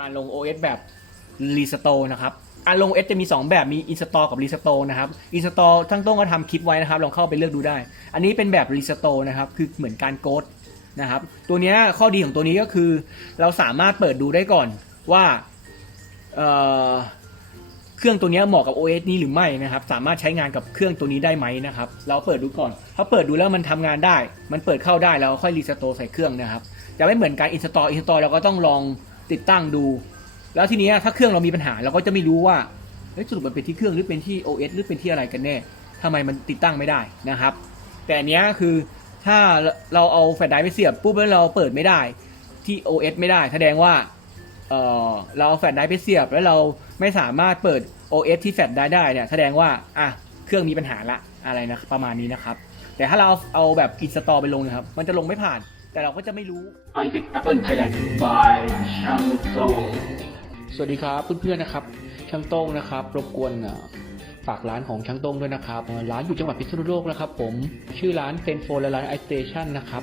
การลง OS แบบ Restore นะครับการลง OS จะมี 2 แบบมี Install กับ Restore นะครับ Install ทั้งต้งก็ทำคลิปไว้นะครับลองเข้าไปเลือกดูได้ อันนี้เป็นแบบ Restore นะครับคือเหมือนการโกดนะครับตัวนี้ข้อดีของตัวนี้ก็คือ เราสามารถเปิดดูได้ก่อนว่าเเครื่องตัวนี้เหมาะกับ OS นี้หรือไม่นะครับ สามารถใช้งานกับเครื่องตัวนี้ได้ไหมนะครับ เราเปิดดูก่อน ถ้าเปิดดูแล้วมันทำงานได้ มันเปิดเข้าได้แล้วค่อยรีสโตร์ใส่เครื่องนะครับ จะไม่เหมือนการอินสตอลอินสตอลเราก็ต้องลอง ติดตั้งดู แล้วทีนี้ถ้าเครื่องเรามีปัญหาเราก็จะไม่รู้ว่าสรุปมันเป็นที่เครื่องหรือเป็นที่ OS หรือเป็นที่อะไรกันแน่ทำไมมันติดตั้งไม่ได้นะครับ แต่อันนี้คือถ้าเราเอาแฟลชไดร์ไปเสียบปุ๊บแล้วเราเปิดไม่ได้ที่ OS ไม่ได้ แสดงว่าเเราเอาแฟลชไดร์ไปเสียบแล้วเราไม่สามารถเปิด OS ที่แฟลชไดรฟ์ได้เนี่ยแสดงว่าอะเครื่องมีปัญหาละอะไรนะประมาณนี้นะครับ แต่ถ้าเราเอาแบบอินสตอลไปลงนะครับ มันจะลงไม่ผ่าน แต่เราก็จะไม่รู้ไอติดแอปเปิลไทยแลนด์ by ช่างโตสวัสดีครับเพื่อนๆนะครับ ช่างโต้งนะครับ รบกวนอะฝากร้านของช่างโต้งด้วยนะครับเอ่อร้านอยู่จังหวัดพิษณุโลกนะครับ ผม ชื่อร้านเซนโฟนและร้าน iStation นะครับ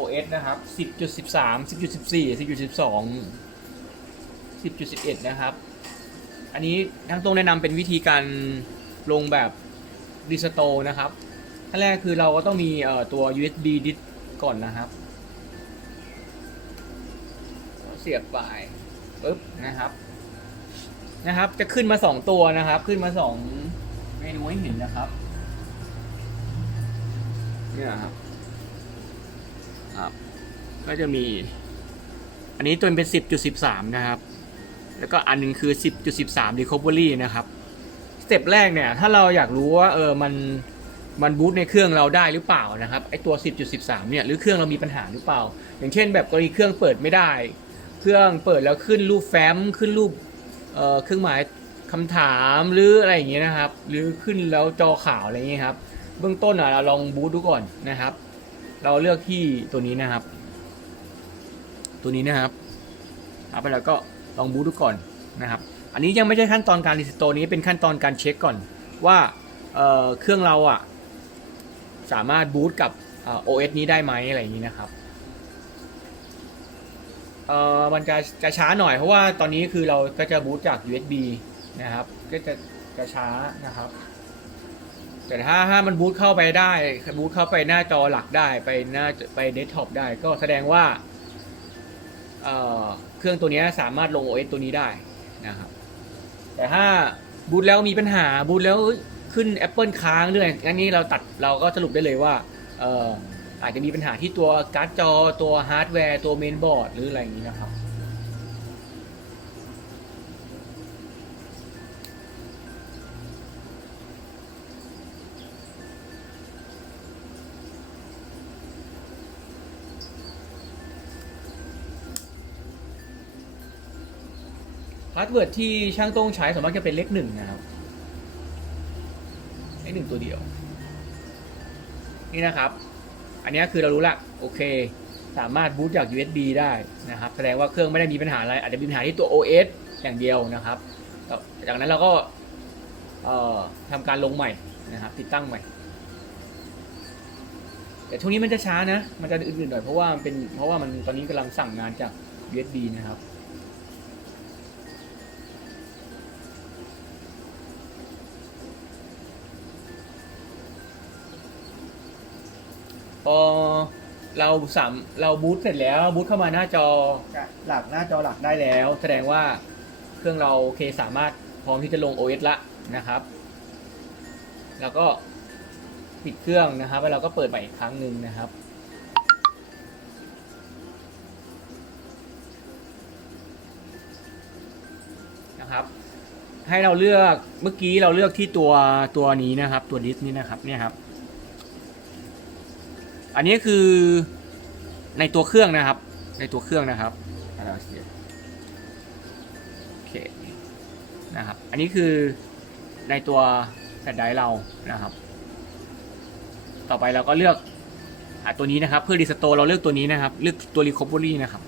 OS นะครับ 10.13 10.14 10.12 10.11 นะครับ อันนี้ทั้งตรงแนะนำเป็นวิธีการลงแบบ Restore นะครับขั้นแรกคือเราก็ต้องมีตัว USB disk ก่อนนะครับ เสียบไปปึ๊บนะครับ นะครับ จะขึ้นมาสองตัวนะครับ ขึ้นมาสองเมนูให้เห็นนะครับ เนี่ยครับ ครับ ก็จะมี อันนี้ตัวเป็นสิบจุดสิบสามนะครับ แล้วก็อันหนึงคือสิบจุดสิบสาม recovery นะครับสเต็ปแรกเนี่ย ถ้าเราอยากรู้ว่าเออมันมันบูตในเครื่องเราได้หรือเปล่านะครับไอตัว 10.13 เนี่ยหรือเครื่องเรามีปัญหาหรือเปล่า อย่างเช่น แบบกรณีเครื่องเปิดไม่ได้ เครื่องเปิดแล้วขึ้นรูปแฟ้มขึ้นรูปเอ่อเครื่องหมายคำถามหรืออะไรอย่างเงี้ยนะครับ หรือขึ้นแล้วจอขาวอะไรอย่างเงี้ยครับ เบื้องต้นอะเราลองบูตดูก่อนนะครับ เราเลือกที่ตัวนี้นะครับ ตัวนี้นะครับเอาไปแล้วก็ลองบูตดูก่อนนะครับ อันนี้ยังไม่ใช่ขั้นตอนการรีสโตนี้เป็นขั้นตอนการเช็คก่อนว่าเเครื่องเราอะสามารถบูตกับเอ่อ OS นี้ได้ไหมอะไรอย่างนี้นะครับเออมันจะจะช้าหน่อยเพราะว่าตอนนี้คือเราก็จะบูตจาก USB นะครับ ก็จะจะช้านะครับ แต่ถ้าถ้ามันบูตเข้าไปได้บูตเข้าไปหน้าจอหลักได้ไปหน้าไปเดสก์ท็อปได้ก็แสดงว่าเเครื่องตัวนี้สามารถลง OS ตัวนี้ได้นะครับ แต่ถ้าบูตแล้วมีปัญหาบูตแล้วขึ้น Apple ค้างเรื่องอันนี้เราตัดเราก็สรุปได้เลยว่าเอออาจจะมีปัญหาที่ตัวการ์ดจอตัวฮาร์ดแวร์ตัวเมนบอร์ดหรืออะไรอย่างนี้นะครับ พาสเวิร์ดที่ช่างโต้งใช้ส่วนมากจะเป็นเลขหนึ่งนะครับเลขหนึ่งตัวเดียว นี่นะครับ อันนี้คือเรารู้ละโอเค สามารถบูตจาก USB ได้นะครับ แสดงว่าเครื่องไม่ได้มีปัญหาอะไร อาจจะมีปัญหาที่ตัว OS อย่างเดียวนะครับ จากนั้นเราก็ทำการลงใหม่นะครับ ติดตั้งใหม่ แต่ช่วงนี้มันจะช้านะ มันจะอื่นๆหน่อยเพราะว่ามันเป็นเพราะว่ามันตอนนี้กำลังสั่งงานจาก USB นะครับ พอเราสามเราบูตเสร็จแล้วบูตเข้ามาหน้าจอหลักหน้าจอหลักได้แล้ว แสดงว่าเครื่องเราโอเคสามารถพร้อมที่จะลง OS ละนะครับ แล้วก็ปิดเครื่องนะครับ แล้วเราก็เปิดใหม่อีกครั้งหนึ่งนะครับนะครับ ให้เราเลือกเมื่อกี้เราเลือกที่ตัวตัวนี้นะครับ ตัวดิสนี้นะครับเนี่ยครับ อันนี้คือในตัวเครื่องนะครับ ในตัวเครื่องนะครับโอเคนะครับ อันนี้คือในตัวแฟลชไดร์เรานะครับ ต่อไปเราก็เลือกอตัวนี้นะครับ เพื่อรีสโตเราเลือกตัวนี้นะครับ เลือกตัวรีคอเวอรี่นะครับ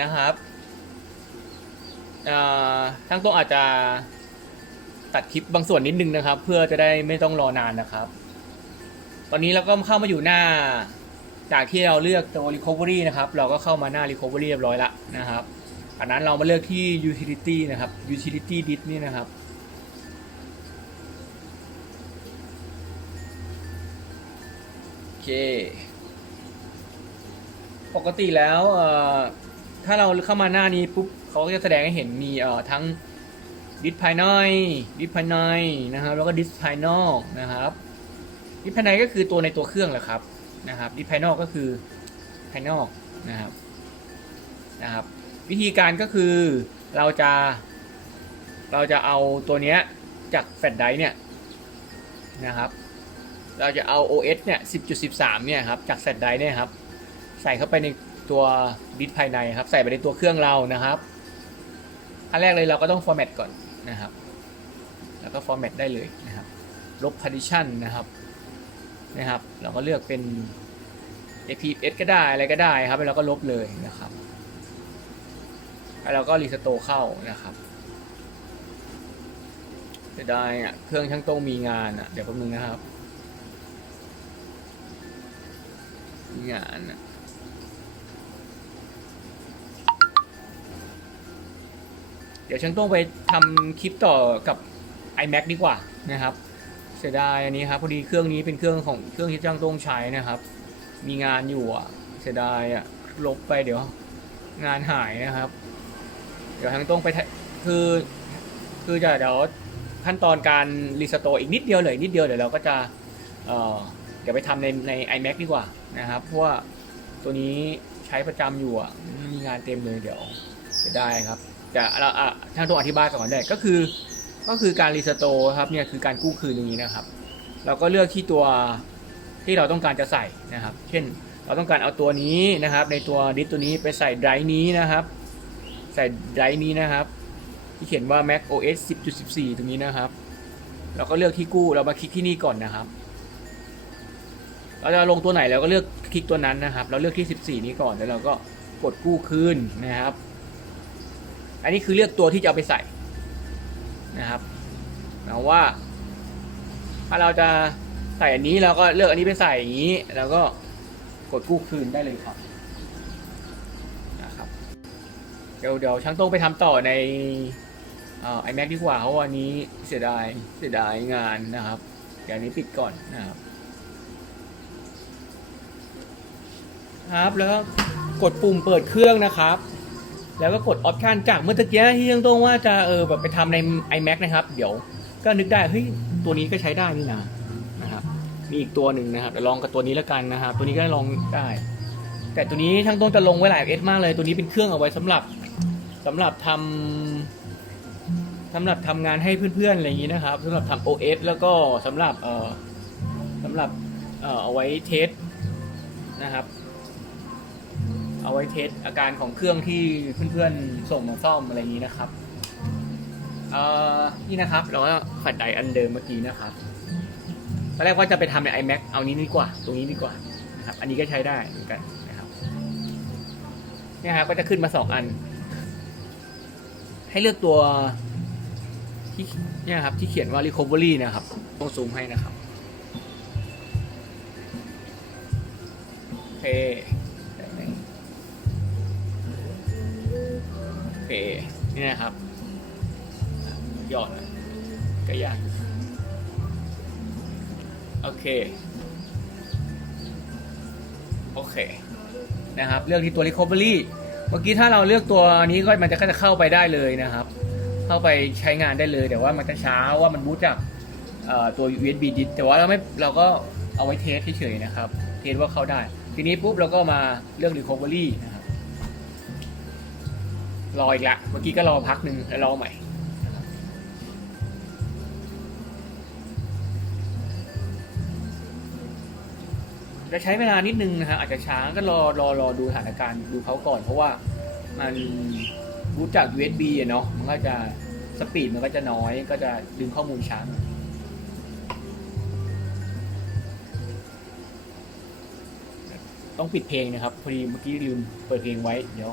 นะครับทั้งต๊ะอาจจะตัดคลิปบางส่วนนิดนึงนะครับ เพื่อจะได้ไม่ต้องรอนานนะครับ ตอนนี้เราก็เข้ามาอยู่หน้า จากที่เราเลือกตัว recovery นะครับ เราก็เข้ามาหน้า recovery เรียบร้อยล้วนะครับอันนั้นเรามาเลือกที่ utility นะครับ utility d i s นี่นะครับโอเค ปกติแล้วเอ่อ ถ้าเราเข้ามาหน้านี้ปุ๊บเขาก็จะแสดงให้เห็นมีเอ่อทั้งดิสภายในดิสภายในนะครับ แล้วก็ดิสภายนอกนะครับ ดิสภายในก็คือตัวในตัวเครื่องแหละครับนะครับ ดิสภายนอกก็คือภายนอกนะครับนะครับ วิธีการก็คือเราจะ เราจะเอาตัวเนี้ยจากแฟลชไดร์เนี่ยนะครับ เราจะเอา OS เนี่ย 10.13 เนี่ยครับ จากแฟลชไดร์เนี่ยครับ ใส่เข้าไปใน ตัวดิสภายในครับ ใส่ไปในตัวเครื่องเรานะครับ อันแรกเลยเราก็ต้อง format ก่อนนะครับ แล้วก็ format ได้เลยนะครับ ลบ partition นะครับนะครับ เราก็เลือกเป็น APS ก็ได้อะไรก็ได้ครับแล้วเราก็ลบเลยนะครับแล้วเราก็รีสโตเข้านะครับจะได้อะเครื่องช่างโต้งมีงานอะเดี๋ยวแป๊บนึงนะครับ มีงานอะ เดี๋ยวช่างต้งไปทำคลิปต่อกับ iMac ดีกว่านะครับ เสียดายอันนี้ครับพอดีเครื่องนี้เป็นเครื่องของเครื่องที่ช่างต้งใช้นะครับ มีงานอยู่อะ เสียดายอะลบไปเดี๋ยว งานหายนะครับ เดี๋ยวช่างต้งไปคือคือจะเดี๋ยวขั้นตอนการรีสโตร์อีกนิดเดียวเลยนิดเดียวเดี๋ยวเราก็จะเอ่อเดี๋ยวไปทำในใน iMac ดีกว่านะครับ เพราะว่าตัวนี้ใช้ประจำอยู่อะมีงานเต็มเลยเดี๋ยวจะได้ครับ จะเราอะช่างต้องอธิบายก่อนได้ก็คือ ก็คือการรีสโตร์ครับเนี่ยคือการกู้คืนอย่างนี้นะครับ เราก็เลือกที่ตัวที่เราต้องการจะใส่นะครับ เช่นเราต้องการเอาตัวนี้นะครับ ในตัวดิสตัวนี้ไปใส่ไดรฟ์นี้นะครับ ใส่ไดรฟ์นี้นะครับ ที่เขียนว่า Mac OS 10.14 ตรงนี้นะครับ เราก็เลือกที่กู้เรามาคลิกที่นี่ก่อนนะครับ เราจะลงตัวไหนเราก็เลือกคลิกตัวนั้นนะครับ เราเลือกที่ 14 นี้ก่อนแล้วเราก็กดกู้คืนนะครับ อันนี้คือเลือกตัวที่จะเอาไปใส่นะครับเราว่า ถ้าเราจะใส่อันนี้เราก็เลือกอันนี้ไปใส่อย่างนี้ แล้วก็กดกู้คืนได้เลยครับนะครับ เดี๋ยวเดี๋ยวช่างต้องไปทำต่อในไอแม็กดีกว่าเพราะวันนี้เสียดายเสียดายงานนะครับเดี๋ยวนี้ปิดก่อนนะครับครับแล้วก็กดปุ่มเปิดเครื่องนะครับ แล้วก็กดออปชันจากเมื่อตะกี้ที่ยังต้องว่าจะเออแบบไปทำใน iMac นะครับ เดี๋ยวก็นึกได้เฮ้ยตัวนี้ก็ใช้ได้นี่นะนะครับมีอีกตัวหนึ่งนะครับเดี๋ยวลองกับตัวนี้แล้วกันนะครับตัวนี้ก็ลองได้ แต่ตัวนี้ช่างต้นจะลงไว้หลายเอสมากเลย ตัวนี้เป็นเครื่องเอาไว้สำหรับสำหรับทำสำหรับทำงานให้เพื่อนๆอะไรอย่างนี้นะครับสำหรับทำ OS แล้วก็สำหรับเอ่อสำหรับเอ่อเอาไว้เทสนะครับ เอาไว้เทสอาการของเครื่องที่เพื่อนๆส่งมาซ่อมอะไรอย่างนี้นะครับเอ่อนี่นะครับเราก็ขัดไดอันเดิมเมื่อกี้นะครับตอนแรกว่าจะไปทำใน iMac เอานี้ดีกว่า ตรงนี้ดีกว่านะครับอันนี้ก็ใช้ได้เหมือนกันนะครับเนี่ยครับก็จะขึ้นมาสองอัน ให้เลือกตัวที่เนี่ยครับที่เขียนว่า recovery นะครับต้องซูมให้นะครับโอเค นี่นะครับยอดนะก็ยากโอเค โอเค นะครับ เลือกที่ตัว recovery เมื่อกี้ถ้าเราเลือกตัวนี้ก็มันจะก็จะเข้าไปได้เลยนะครับ เข้าไปใช้งานได้เลย แต่ว่ามันจะช้าว่ามันบูตจากตัว USB disk แต่ว่าเราไม่เราก็เอาไว้เทสเฉยๆนะครับ เทสว่าเข้าได้ ทีนี้ปุ๊บเราก็มาเลือก recovery นะครับ รออีกละ เมื่อกี้ก็รอพักหนึ่งแล้วรอใหม่จะใช้เวลานิดนึงนะฮะอาจจะช้าก็รอรอรอดูสถานการณ์ดูเขาก่อน เพราะว่ามันรู้จาก USB อะเนาะมันก็จะสปีดมันก็จะน้อยก็จะดึงข้อมูลช้าต้องปิดเพลงนะครับ พอดีเมื่อกี้ลืมเปิดเพลงไว้ เดี๋ยว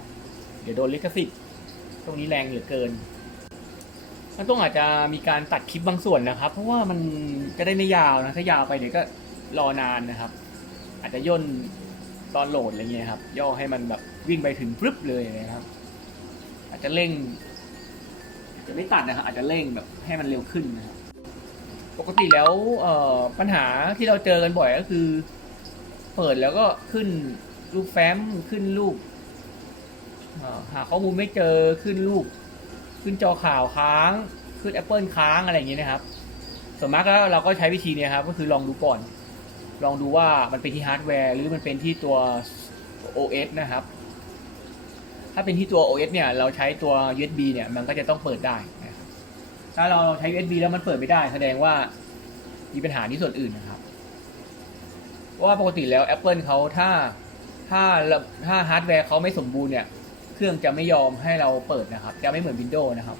เดี๋ยวโดนลิขสิทธิ์ ตรงนี้แรงเหลือเกินมันต้องอาจจะมีการตัดคลิปบางส่วนนะครับ เพราะว่ามันจะได้ไม่ยาวนะถ้ายาวไปเดี๋ยวก็รอนานนะครับ อาจจะย่นตอนโหลดอะไรเงี้ยครับ ย่อให้มันแบบวิ่งไปถึงพรึบเลยนะครับ อาจจะเร่งจะไม่ตัดนะครับอาจจะเร่งแบบให้มันเร็วขึ้นนะครับปกติแล้วปัญหาที่เราเจอกันบ่อยก็คือ เปิดแล้วก็ขึ้นรูปแฟ้มขึ้นรูป อ่าหาข้อมูลไม่เจอขึ้นรูป ขึ้นจอข่าวค้าง ขึ้น Apple ค้างอะไรอย่างเงี้ยนะครับส่วนมากแล้วเราก็ใช้วิธีเนี้ยครับ ก็คือลองดูก่อน ลองดูว่ามันเป็นที่ฮาร์ดแวร์หรือมันเป็นที่ตัว OS นะครับ ถ้าเป็นที่ตัว OS เนี่ย เราใช้ตัว USB เนี่ย มันก็จะต้องเปิดได้นะครับถ้าเราใช้ USB แล้วมันเปิดไม่ได้ แสดงว่ามีปัญหาที่ส่วนอื่นนะครับว่าปกติแล้ว Apple เขาถ้าถ้าถ้าฮาร์ดแวร์เขาไม่สมบูรณ์เนี่ย รื่องจะไม่ยอมให้เราเปิดนะครับ จะไม่เหมือน Windows นะครับ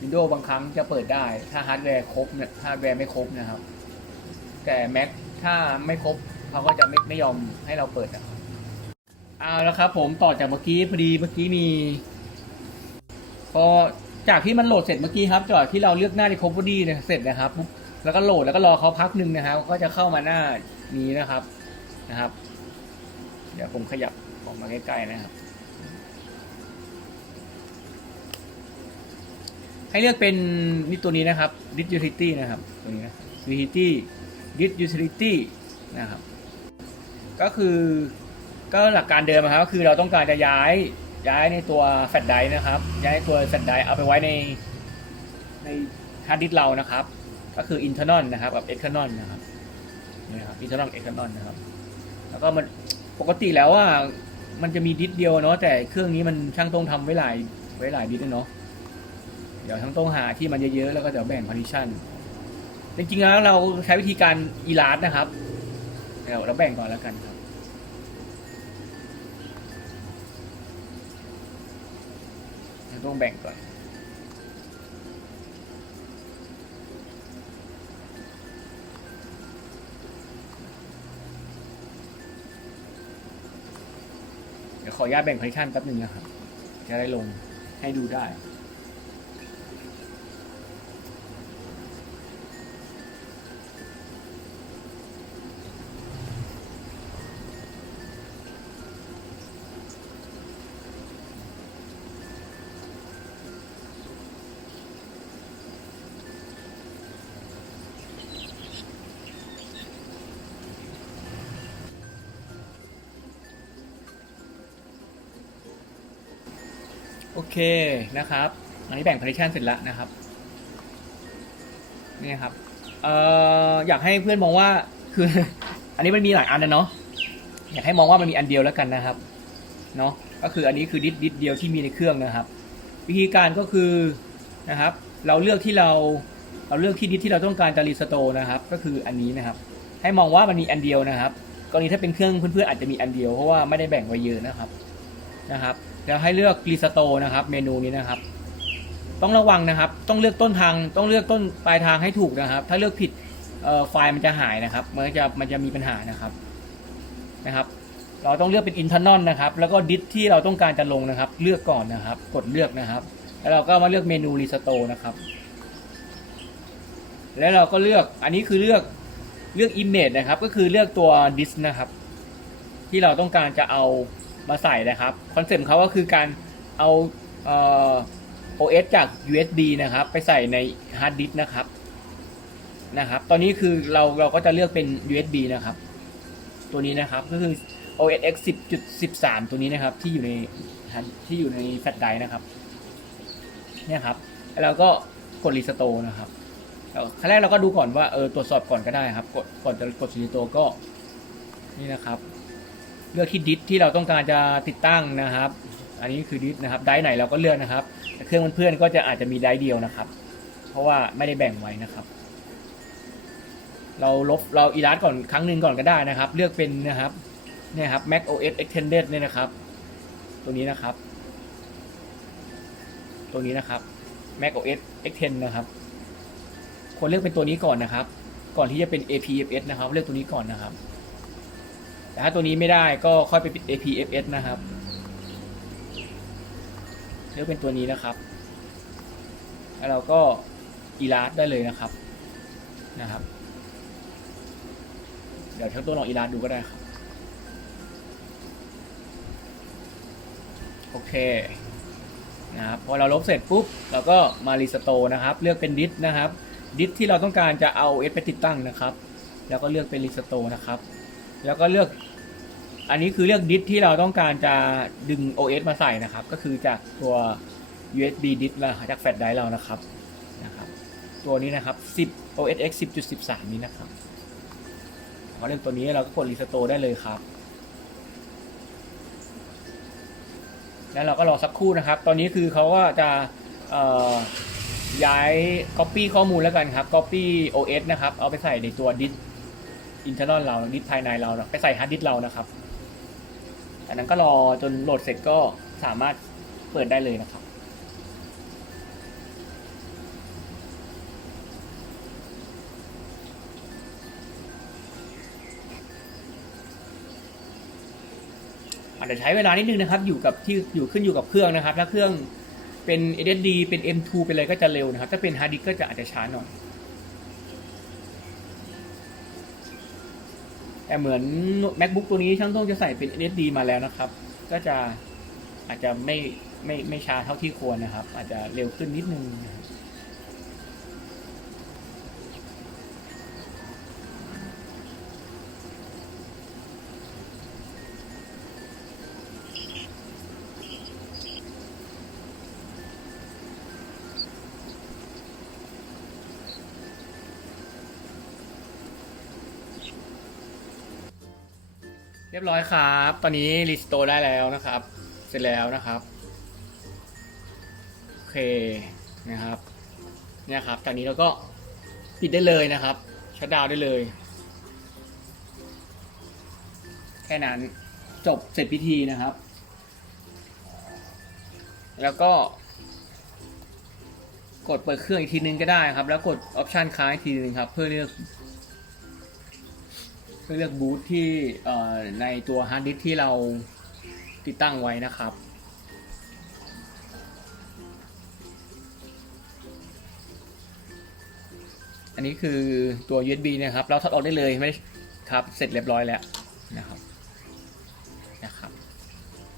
Windows บางครั้งจะเปิดได้ ถ้าฮาร์ดแวร์ครบเนี่ยฮาร์ดแวร์ไม่ครบนะครับ แต่ Mac ถ้าไม่ครบเขาก็จะไม่ไม่ยอมให้เราเปิดนะครับเอาแล้วครับ ผมต่อจากเมื่อกี้พอดีเมื่อกี้มีพอจากที่มันโหลดเสร็จเมื่อกี้ครับจากที่เราเลือกหน้า Recovery เนี่ยเสร็จนะครับปุ๊บแล้วก็โหลดแล้วก็รอเขาพักหนึ่งนะครับ ก็จะเข้ามาหน้านี้นะครับนะครับ เดี๋ยวผมขยับออกมาใกล้ๆนะครับ ให้เลือกเป็นนี่ตัวนี้นะครับ Dit Utility นะครับ ตัวนี้นะ Utility Dit Utility นะครับ ก็คือก็หลักการเดิมนะครับก็คือเราต้องการจะย้ายย้ายในตัวแฟลชไดร์นะครับ ย้ายตัวแฟลชไดร์เอาไปไว้ในในฮาร์ดดิสก์เรานะครับ ก็คือ internal นะครับกับ external นะครับนี่ครับ internal external นะครับ แล้วก็มันปกติแล้วว่ามันจะมีดิสเดียวเนาะแต่เครื่องนี้มันช่างต้องทำไว้หลายไว้หลายดิสเนาะ เดี๋ยวช่างต้องหาที่มันเยอะๆแล้วก็เดี๋ยวแบ่ง partition จริงๆแล้วเราใช้วิธีการ erase นะครับเดี๋ยวเราแบ่งก่อนแล้วกันครับต้องแบ่งก่อนเดี๋ยวขออนุญาตแบ่ง partition แป๊บหนึงนะครับ จะได้ลงให้ดูได้ เคนะครับอันนี้แบ่ง partition เสร็จแล้วนะครับนี่ครับเอ่ออยากให้เพื่อนมองว่าคือ อันนี้มันมีหลายอันนะเนาะอยากให้มองว่ามันมีอันเดียวแล้วกันนะครับเนาะก็คืออันนี้คือดิสดิสเดียวที่มีในเครื่องนะครับ วิธีการก็คือนะครับ เราเลือกที่เราเราเลือกที่ดิสที่เราต้องการจะรีสโตนะครับ ก็คืออันนี้นะครับ ให้มองว่ามันมีอันเดียวนะครับกรณีถ้าเป็นเครื่องเพื่อนๆอาจจะมีอันเดียวเพราะว่าไม่ได้แบ่งไว้เยอะนะครับนะครับ แล้วให้เลือกรีสโตนะครับ เมนูนี้นะครับ ต้องระวังนะครับ ต้องเลือกต้นทาง ต้องเลือกต้นปลายทางให้ถูกนะครับ ถ้าเลือกผิดไฟล์มันจะหายนะครับ มันจะมันจะมีปัญหานะครับนะครับ เราต้องเลือกเป็น internal นะครับ แล้วก็ดิสที่เราต้องการจะลงนะครับ เลือกก่อนนะครับ กดเลือกนะครับ แล้วเราก็มาเลือกเมนูรีสโตนะครับ แล้วเราก็เลือกอันนี้คือเลือกเลือก image นะครับ ก็คือเลือกตัวดิสนะครับ ที่เราต้องการจะเอา มาใส่นะครับคอนเซปต์เขาก็คือการเอาเอ่อ OS จาก USB นะครับ ไปใส่ในฮาร์ดดิสนะครับนะครับ ตอนนี้คือเราเราก็จะเลือกเป็น USB นะครับ ตัวนี้นะครับก็คือ OS X 10.13 ตัวนี้นะครับ ที่อยู่ในที่อยู่ในแฟลชไดร์นะครับเนี่ยครับแล้วก็กดรีสโตร์นะครับครั้งแรกเราก็ดูก่อนว่าเออตรวจสอบก่อนก็ได้ครับ กดก่อนจะกดรีสโตร์ก็นี่นะครับ เลือกที่ดิสที่เราต้องการจะติดตั้งนะครับ อันนี้คือดิสนะครับ ไดไหนเราก็เลือกนะครับแต่เครื่องเพื่อนๆก็จะอาจจะมีไดเดียวนะครับ เพราะว่าไม่ได้แบ่งไว้นะครับ เราลบเราอีลัสก่อนครั้งหนึ่งก่อนก็ได้นะครับ เลือกเป็นนะครับเนี่ยครับ Mac OS Extended เนี่ยนะครับ ตัวนี้นะครับ ตัวนี้นะครับ Mac OS X10 นะครับควรเลือกเป็นตัวนี้ก่อนนะครับ ก่อนที่จะเป็น APFS นะครับ เลือกตัวนี้ก่อนนะครับ แต่ถ้าตัวนี้ไม่ได้ก็ค่อยไปปิด APFS นะครับเลือกเป็นตัวนี้นะครับ แล้วเราก็อีลาสได้เลยนะครับนะครับ เดี๋ยวทั้งตัวลองอีลาสดูก็ได้ครับ โอเคนะครับพอเราลบเสร็จปุ๊บเราก็มารีสโตร์นะครับ เลือกเป็นดิสนะครับดิสที่เราต้องการจะเอาเอสไปติดตั้งนะครับ แล้วก็เลือกเป็นรีสโตร์นะครับ แล้วก็เลือก อันนี้คือเลือกดิสที่เราต้องการจะดึง OS มาใส่นะครับ ก็คือจากตัว USB ดิสแล้วจากแฟลชไดร์เรานะครับนะครับ ตัวนี้นะครับ 10 OS X 10.13 นี้นะครับพอเลือกตัวนี้เราก็กดรีสโตร์ได้เลยครับ แล้วเราก็รอสักครู่นะครับ ตอนนี้คือเขาก็จะเอ่อย้าย Copy ข้อมูลแล้วกันครับ Copy OS นะครับ เอาไปใส่ในตัวดิส อินเทอร์นอลเราดิสภายในเราไปใส่ฮาร์ดดิสเรานะครับอันนั้นก็รอจนโหลดเสร็จก็สามารถเปิดได้เลยนะครับ อาจจะใช้เวลานิดนึงนะครับ อยู่กับที่อยู่ขึ้นอยู่กับเครื่องนะครับ ถ้าเครื่องเป็น SSD เป็น M2 เป็นอะไรก็จะเร็วนะครับ ถ้าเป็น Hard Disk ก็จะอาจจะช้าหน่อย แต่เหมือน MacBook ตัวนี้ช่างต้องจะใส่เป็น SSD มาแล้วนะครับ ก็จะอาจจะไม่ไม่ไม่ช้าเท่าที่ควรนะครับ อาจจะเร็วขึ้นนิดนึง เรียบร้อยครับ ตอนนี้รีสโตร์ได้แล้วนะครับ เสร็จแล้วนะครับ โอเคนะครับ เนี่ยครับจากนี้เราก็ปิดได้เลยนะครับชัดดาวได้เลย แค่นั้นจบเสร็จพิธีนะครับ แล้วก็ กดเปิดเครื่องอีกทีนึงก็ได้ครับ แล้วกดออปชันค้างอีกทีนึงครับ เพื่อเลือก เลือกบูทที่ในตัวฮาร์ดดิสที่เราติดตั้งไว้นะครับ อันนี้คือตัว USB นะครับ เราถอดออกได้เลยไม่ครับ เสร็จเรียบร้อยแล้วนะครับนะครับ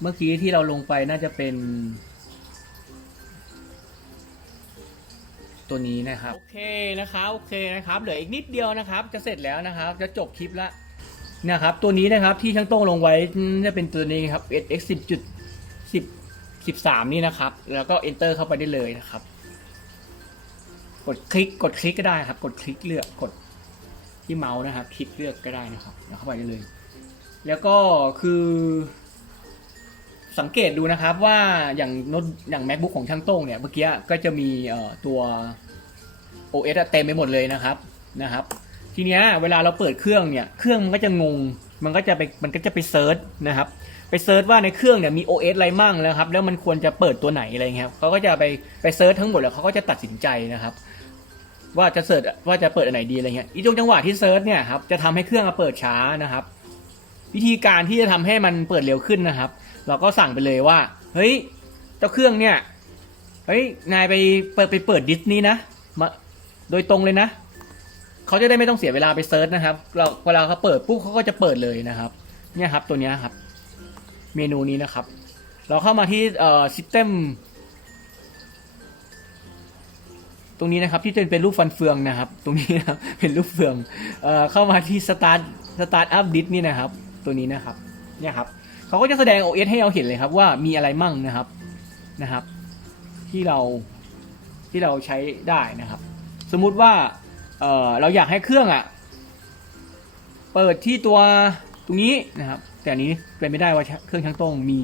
เมื่อกี้ที่เราลงไปน่าจะเป็น ตัวนี้นะครับ โอเคนะครับโอเคนะครับเหลืออีกนิดเดียวนะครับ จะเสร็จแล้วนะครับ จะจบคลิปละนะครับ ตัวนี้นะครับที่ช่างโต้งลงไว้จะเป็นตัวนี้ครับ SX 10จุด10 13 นี่นะครับ แล้วก็ enter เข้าไปได้เลยนะครับ กดคลิกกดคลิกก็ได้ครับ กดคลิกเลือกกดที่เมาส์นะครับ คลิกเลือกก็ได้นะครับ แล้วเข้าไปได้เลย แล้วก็คือ สังเกตดูนะครับว่าอย่างโน้ตอย่าง macbook ของช่างโต้งเนี่ยเมื่อกี้ก็จะมีตัว OS เต็มไปหมดเลยนะครับนะครับ ทีเนี้ยเวลาเราเปิดเครื่องเนี่ยเครื่องมันก็จะงง มันก็จะไปมันก็จะไปเซิร์ชนะครับไปเซิร์ชว่าในเครื่องเนี่ยมี OS อะไรมั่งแล้วครับแล้วมันควรจะเปิดตัวไหนอะไรเงี้ยเขาก็จะไปไปเซิร์ชทั้งหมดแล้วเขาก็จะตัดสินใจนะครับ ว่าจะเสิร์ชว่าจะเปิดอันไหนดีอะไรเงี้ยอีตรงจังหวะที่เซิร์ชเนี่ยครับจะทำให้เครื่องเปิดช้านะครับ วิธีการที่จะทำให้มันเปิดเร็วขึ้นนะครับ เราก็สั่งไปเลยว่า เฮ้ยเจ้าเครื่องเนี่ยเฮ้ยนายไปเปิดไปเปิดดิสนีย์นะมาโดยตรงเลยนะเขาจะได้ไม่ต้องเสียเวลาไปเซิร์ชนะครับ เราเวลาเขาเปิดปุ๊บเขาก็จะเปิดเลยนะครับเนี่ยครับตัวนี้ครับ เมนูนี้นะครับ เราเข้ามาที่เอ่อ system ตรงนี้นะครับที่จะเป็นรูปฟันเฟืองนะครับ ตรงนี้นะครับเป็นรูปเฟืองเอ่อเข้ามาที่ start start up disk นี่นะครับ ตัวนี้นะครับ เนี่ยครับ เขาก็จะแสดง OS ให้เราเห็นเลยครับ ว่ามีอะไรมั่งนะครับนะครับ ที่เราที่เราใช้ได้นะครับ สมมุติว่าเเราอยากให้เครื่องอะเปิดที่ตัวตรงนี้นะครับ แต่อันนี้เป็นไม่ได้ว่าเครื่องช่างตรงมี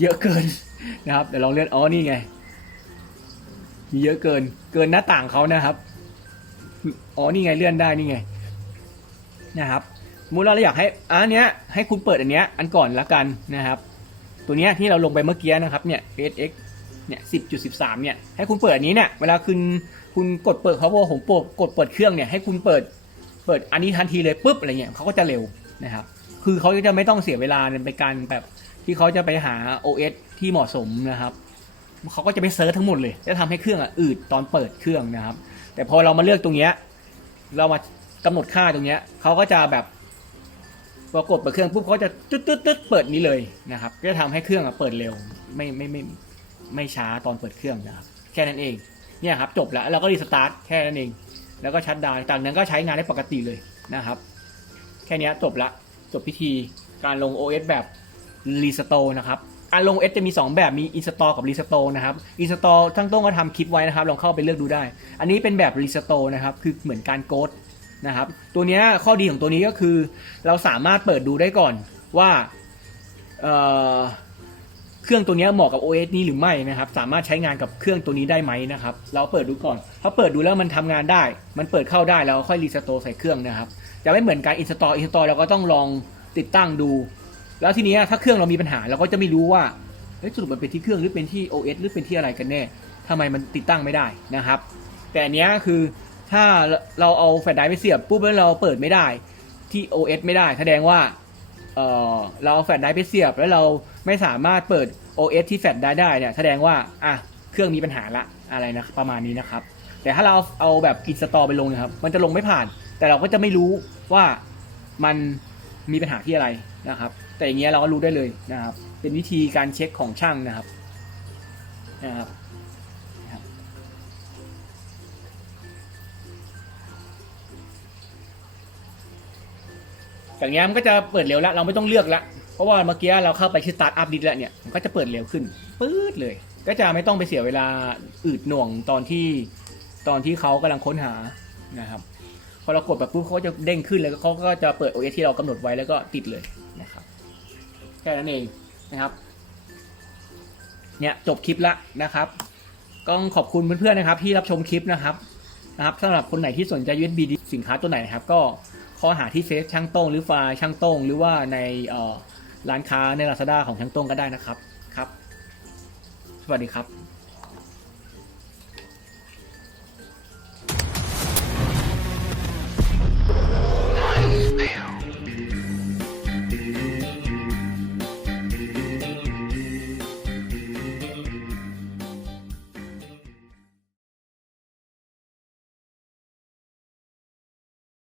เยอะเกินนะครับเดี๋ยวลองเลื่อนอ๋อนี่ไง มีเยอะเกิน เกินหน้าต่างเขานะครับอ๋อนี่ไงเลื่อนได้นี่ไงนะครับ มมุติเราอยากให้อันเนี้ยให้คุณเปิดอันเนี้ยอันก่อนละกันนะครับ ตัวเนี้ยที่เราลงไปเมื่อกี้นะครับเนี่ย SX เนี่ย10.13เนี่ยให้คุณเปิดอันนี้เนี่ยเวลาคุณคุณกดเปิดเขาบอกว่าผมปกดเปิดเครื่องเนี่ยให้คุณเปิดเปิดอันนี้ทันทีเลยปุ๊บอะไรเงี้ยเขาก็จะเร็วนะครับ คือเขาจะไม่ต้องเสียเวลาในการแบบที่เขาจะไปหา OS ที่เหมาะสมนะครับเขาก็จะไปเซิร์ชทั้งหมดเลยจะทำให้เครื่องอะอืดตอนเปิดเครื่องนะครับ แต่พอเรามาเลือกตรงเนี้ยเรามากำหนดค่าตรงเนี้ยเขาก็จะแบบ พอกดเปิดเครื่องปุ๊บเขาจะตึ๊ดตึ๊ดตึ๊ดเปิดนี้เลยนะครับ ก็จะทำให้เครื่องอะเปิดเร็วไม่ไม่ไม่ไม่ช้าตอนเปิดเครื่องนะครับ แค่นั้นเอง เนี่ยครับจบแล้วเราก็รีสตาร์ทแค่นั้นเอง แล้วก็ชัดดาวน์จากนั้นก็ใช้งานได้ปกติเลยนะครับ แค่นี้จบละจบพิธีการลง OS แบบรีสโตนะครับการลง OS จะมี 2 แบบมี Install กับ Restore นะครับ Install ทั้งต้งก็ทำคลิปไว้นะครับลองเข้าไปเลือกดูได้ อันนี้เป็นแบบ Restore นะครับคือเหมือนการโกด นะครับ ตัวนี้ข้อดีของตัวนี้ก็คือ เราสามารถเปิดดูได้ก่อนว่าเเครื่องตัวนี้เหมาะกับ OS นี้หรือไม่นะครับ สามารถใช้งานกับเครื่องตัวนี้ได้ไหมนะครับ เราเปิดดูก่อนถ้าเปิดดูแล้วมันทำงานได้ มันเปิดเข้าได้แล้วค่อยรีสโตร์ใส่เครื่องนะครับจะไม่เหมือนการ install install เราก็ต้องลองติดตั้งดู แล้วทีนี้ถ้าเครื่องเรามีปัญหาเราก็จะไม่รู้ว่าสรุปมันเป็นที่เครื่องหรือเป็นที่ OS หรือเป็นที่อะไรกันแน่ทำไมมันติดตั้งไม่ได้นะครับ แต่อันนี้คือ ถ้าเราเอาแฟลชไดรฟ์ไปเสียบปุ๊บแล้วเราเปิดไม่ได้ที่ OS ไม่ได้ แสดงว่าเออเราเอาแฟลชไดรฟ์ไปเสียบแล้วเราไม่สามารถเปิด OS ที่แฟลชไดรฟ์ได้เนี่ยแสดงว่าอะเครื่องมีปัญหาละอะไรนะประมาณนี้นะครับ แต่ถ้าเราเอาแบบอินสตอลไปลงนะครับ มันจะลงไม่ผ่าน แต่เราก็จะไม่รู้ว่ามันมีปัญหาที่อะไรนะครับ แต่อย่างเงี้ยเราก็รู้ได้เลยนะครับ เป็นวิธีการเช็คของช่างนะครับนะครับ อย่างเงี้ยมันก็จะเปิดเร็วแล้วเราไม่ต้องเลือกละเพราะว่าเมื่อกี้เราเข้าไปที่ Start Up ดิแล้วเนี่ยมันก็จะเปิดเร็วขึ้นปื๊ดเลย ก็จะไม่ต้องไปเสียเวลาอืดหน่วงตอนที่ตอนที่เขากำลังค้นหานะครับพอเรากดแบบปุ๊บเขาจะเด้งขึ้นแล้วเขาก็จะเปิด OS ที่เรากำหนดไว้แล้วก็ติดเลยนะครับแค่นั้นเองนะครับเนี่ยจบคลิปละนะครับก็ขอบคุณเพื่อนๆนะครับที่รับชมคลิปนะครับนะครับสำหรับคนไหนที่สนใจ USB สินค้าตัวไหนนะครับก็ ข้อหาที่เซฟช่างต้งหรือไฟล์ช่างต้งหรือว่าในร้านค้าในลาซาด้าของช่างต้งก็ได้นะครับครับ สวัสดีครับ